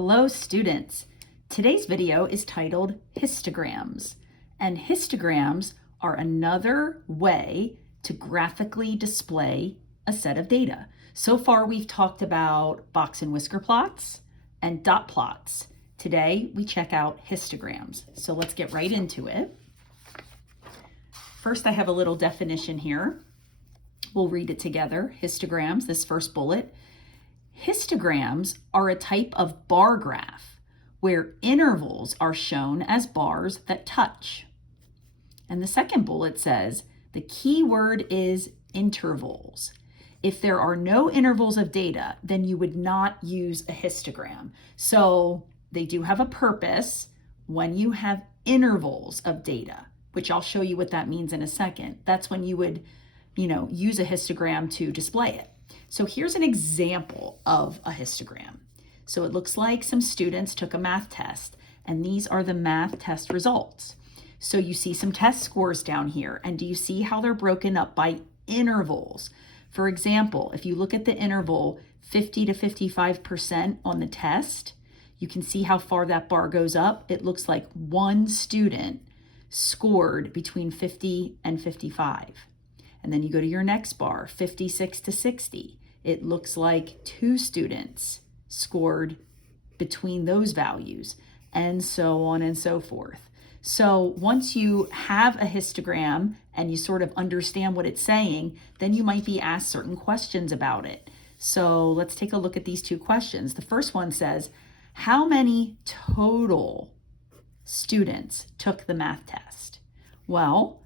Hello students! Today's video is titled Histograms, and histograms are another way to graphically display a set of data. So far we've talked about box and whisker plots and dot plots. Today we check out histograms. So let's get right into it. First I have a little definition here. We'll read it together. Histograms, this first bullet. Histograms are a type of bar graph where intervals are shown as bars that touch. And the second bullet says the key word is intervals. If there are no intervals of data, then you would not use a histogram. So they do have a purpose when you have intervals of data, which I'll show you what that means in a second. That's when you would, use a histogram to display it. So here's an example of a histogram. So it looks like some students took a math test, and these are the math test results. So you see some test scores down here, and do you see how they're broken up by intervals? For example, if you look at the interval 50 to 55% on the test, you can see how far that bar goes up. It looks like one student scored between 50 and 55. And then you go to your next bar, 56 to 60. It looks like two students scored between those values, and so on and so forth. So once you have a histogram and you sort of understand what it's saying, then you might be asked certain questions about it. So let's take a look at these two questions. The first one says, how many total students took the math test? Well,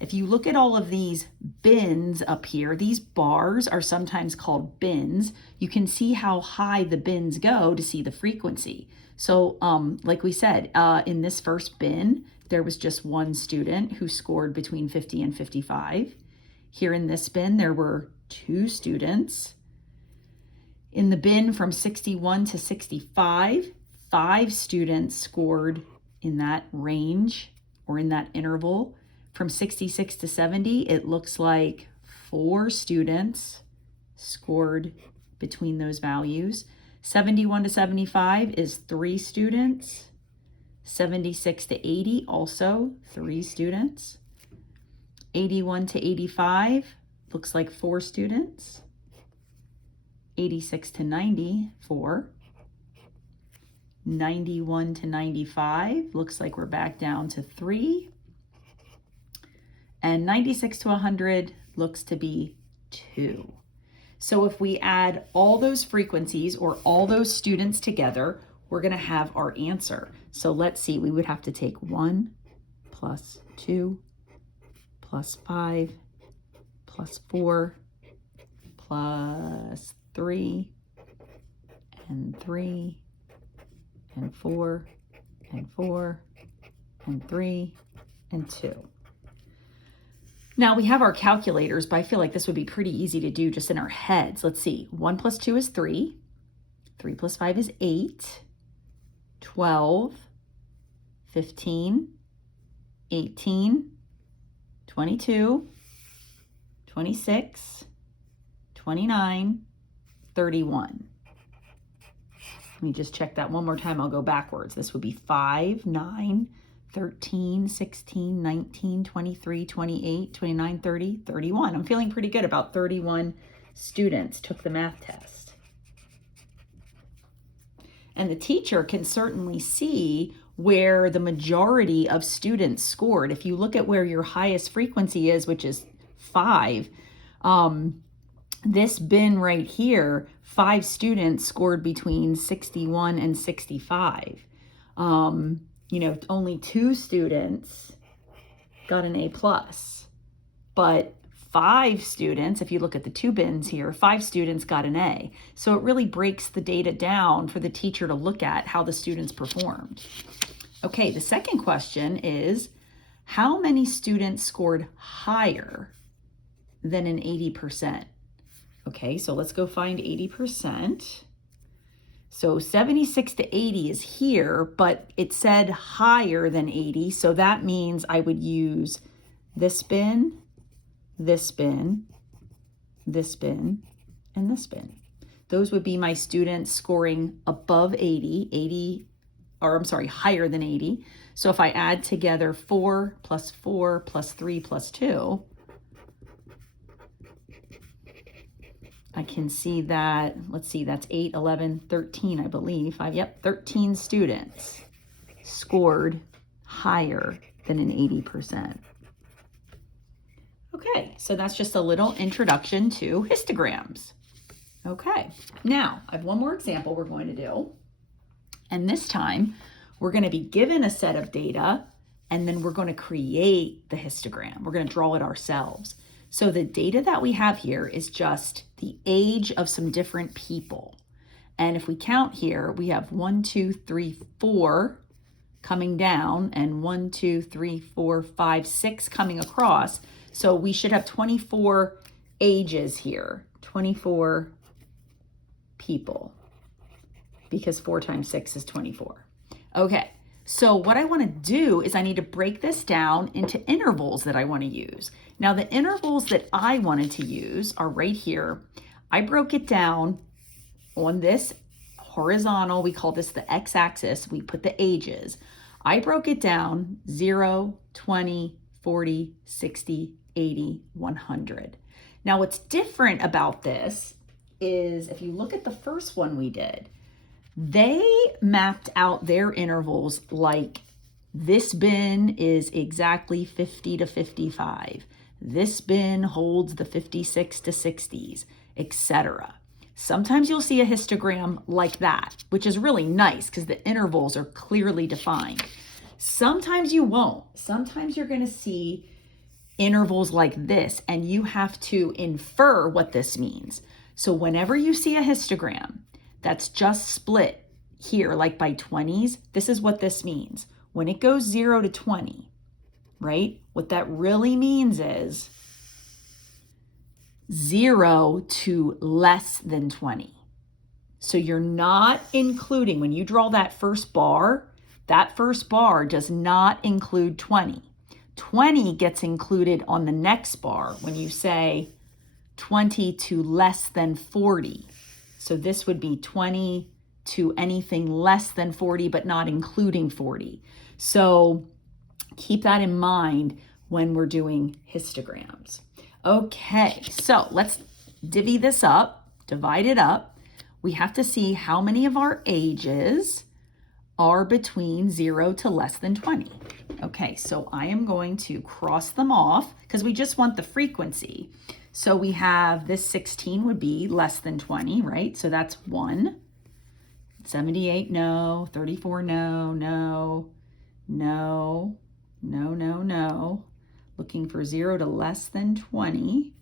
if you look at all of these bins up here, these bars are sometimes called bins. You can see how high the bins go to see the frequency. So like we said, in this first bin, there was just one student who scored between 50 and 55. Here in this bin, there were two students. In the bin from 61 to 65, 5 students scored in that range or in that interval. From 66 to 70, it looks like 4 students scored between those values. 71 to 75 is 3 students. 76 to 80, also 3 students. 81 to 85, looks like 4 students. 86 to 90, 4. 91 to 95, looks like we're back down to 3. And 96 to 100 looks to be 2. So if we add all those frequencies or all those students together, we're going to have our answer. So let's see, we would have to take 1 plus 2 plus 5 plus 4 plus 3 and 3 and 4 and 4 and 3 and 2. Now we have our calculators, but I feel like this would be pretty easy to do just in our heads. Let's see, 1 plus 2 is 3, 3 plus 5 is 8, 12, 15, 18, 22, 26, 29, 31. Let me just check that one more time. I'll go backwards. This would be 5, 9, 13, 16, 19, 23, 28, 29, 30, 31. I'm feeling pretty good about 31 students took the math test. And the teacher can certainly see where the majority of students scored. If you look at where your highest frequency is, which is 5, this bin right here, 5 students scored between 61 and 65. Only 2 students got an A+, but 5 students, if you look at the 2 bins here, 5 students got an A. So it really breaks the data down for the teacher to look at how the students performed. Okay, the second question is, how many students scored higher than an 80%? Okay, so let's go find 80%. So 76 to 80 is here, but it said higher than 80. So that means I would use this bin, this bin, this bin, and this bin. those would be my students scoring above 80, higher than 80. So if I add together 4 plus 4 plus 3 plus 2, I can see that, let's see, that's 8, 11, 13, I believe. 13 students scored higher than an 80%. Okay, so that's just a little introduction to histograms. Okay, now I have one more example we're going to do. And this time we're going to be given a set of data and then we're going to create the histogram. We're going to draw it ourselves. So the data that we have here is just the age of some different people. And if we count here, we have 1, 2, 3, 4 coming down and 1, 2, 3, 4, 5, 6 coming across. So we should have 24 ages here, 24 people, because 4 times 6 is 24. Okay, so what I want to do is I need to break this down into intervals that I want to use. Now the intervals that I wanted to use are right here. I broke it down on this horizontal, we call this the x-axis, we put the ages. I broke it down 0, 20, 40, 60, 80, 100. Now what's different about this is if you look at the first one we did, they mapped out their intervals like this bin is exactly 50 to 55. This bin holds the 56 to 60s, etc. Sometimes you'll see a histogram like that, which is really nice because the intervals are clearly defined. Sometimes you won't. Sometimes you're going to see intervals like this and you have to infer what this means. So whenever you see a histogram that's just split here, like by 20s, this is what this means. When it goes 0 to 20, right? What that really means is 0 to less than 20. So you're not including, when you draw that first bar does not include 20. 20 gets included on the next bar when you say 20 to less than 40. So this would be 20 to anything less than 40, but not including 40. So keep that in mind when we're doing histograms. Okay, so let's divvy this up, divide it up. We have to see how many of our ages are between 0 to less than 20. Okay, so I am going to cross them off because we just want the frequency. So we have this 16 would be less than 20, right? So that's 1. 78, no. 34, no, no, no, no, no, no. Looking for 0 to less than 20.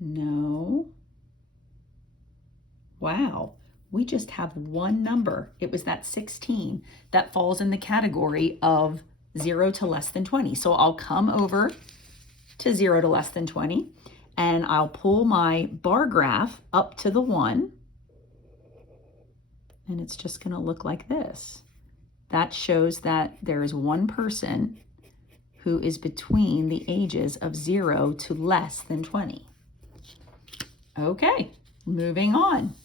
No. Wow, we just have one number. It was that 16 that falls in the category of 0 to less than 20. So I'll come over to 0 to less than 20 and I'll pull my bar graph up to the 1 and it's just going to look like this. That shows that there is one person who is between the ages of 0 to less than 20. Okay, moving on.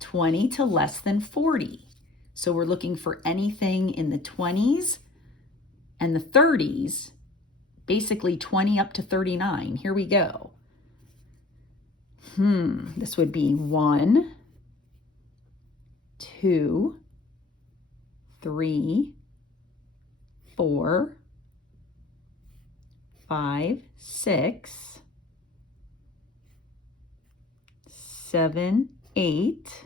20 to less than 40. So we're looking for anything in the 20s and the 30s, basically 20 up to 39. Here we go. This would be 1, 2, 3, 4, 5, 6, 7, 8,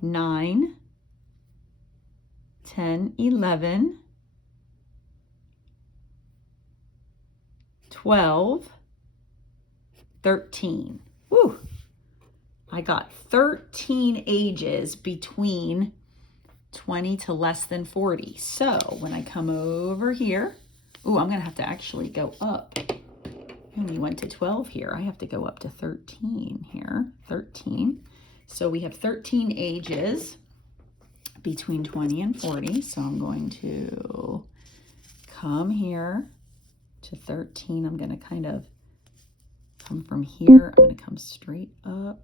9, 10, 11, 12, 13. Woo! I got 13 ages between 20 to less than 40. So when I come over here, I'm going to have to actually go up. And we went to 12 here. I have to go up to 13 here. 13. So we have 13 ages between 20 and 40. So I'm going to come here to 13. I'm going to kind of come from here. I'm going to come straight up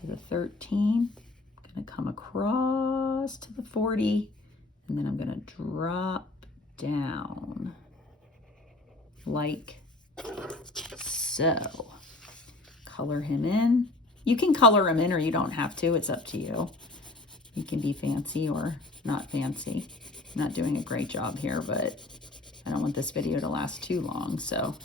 to the 13. I'm going to come across to the 40, and then I'm going to drop down like so. Color him in. You can color him in or you don't have to. It's up to you. You can be fancy or not fancy. I'm not doing a great job here, but I don't want this video to last too long. So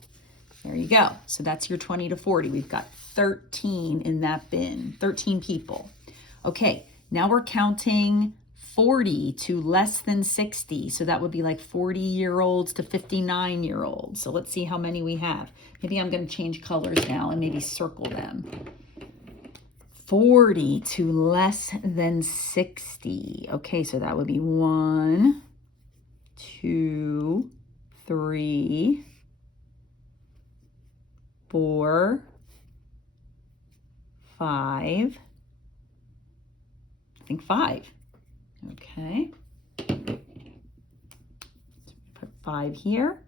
there you go. So that's your 20 to 40. We've got 13 in that bin, 13 people. Okay, now we're counting 40 to less than 60. So that would be like 40-year-olds to 59-year-olds. So let's see how many we have. Maybe I'm going to change colors now and maybe circle them. 40 to less than 60. Okay, so that would be 1, 2, 3, 4, 5. I think 5. Okay. Put 5 here.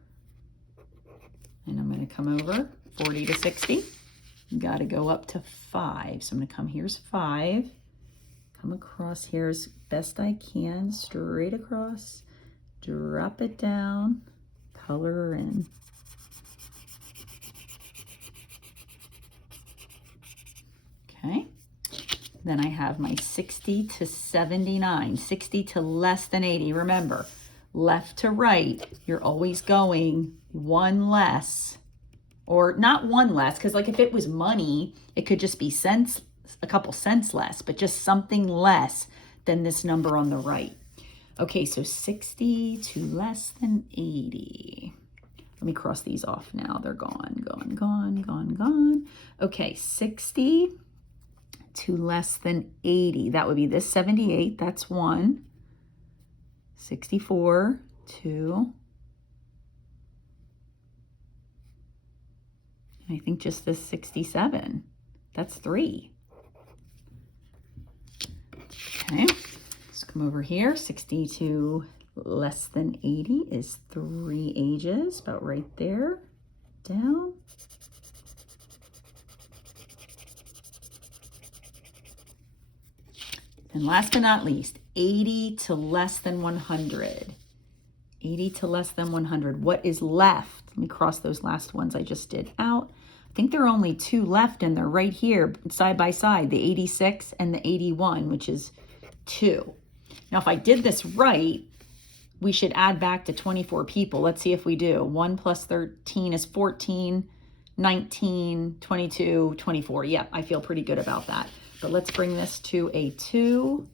And I'm going to come over 40 to 60. Got to go up to 5. So I'm going to come, here's 5. Come across here as best I can, straight across. Drop it down, color in. Okay. Then I have my 60 to 79, 60 to less than 80. Remember, left to right, you're always going one less. Or not one less, because like if it was money, it could just be cents, a couple cents less, but just something less than this number on the right. Okay, so 60 to less than 80. Let me cross these off now. They're gone, gone, gone, gone, gone. Okay, 60 to less than 80. That would be this 78. That's 1. 64, 2. I think just this 67. That's 3. Okay, let's come over here. 60 to less than 80 is 3 ages, about right there, down. And last but not least, 80 to less than 100. 80 to less than 100. What is left? Let me cross those last ones I just did out. I think there are only 2 left, and they're right here side by side, the 86 and the 81, which is 2. Now, if I did this right, we should add back to 24 people. Let's see if we do. 1 plus 13 is 14, 19, 22, 24. Yeah, I feel pretty good about that. But let's bring this to a 2.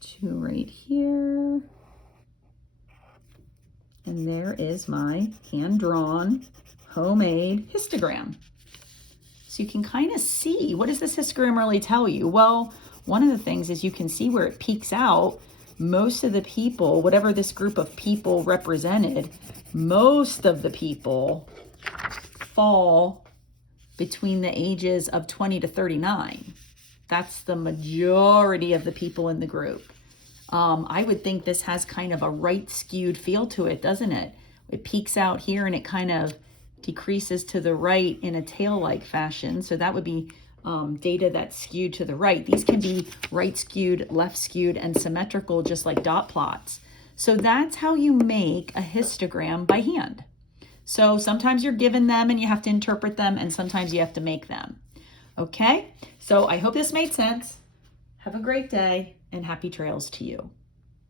2 right here. And there is my hand-drawn, homemade histogram. So you can kind of see, what does this histogram really tell you? Well, one of the things is you can see where it peaks out. Most of the people, whatever this group of people represented, most of the people fall between the ages of 20 to 39. That's the majority of the people in the group. I would think this has kind of a right skewed feel to it, doesn't it? It peaks out here and it kind of decreases to the right in a tail-like fashion. So that would be data that's skewed to the right. These can be right skewed, left skewed, and symmetrical, just like dot plots. So that's how you make a histogram by hand. So sometimes you're given them and you have to interpret them, and sometimes you have to make them. Okay, so I hope this made sense. Have a great day and happy trails to you.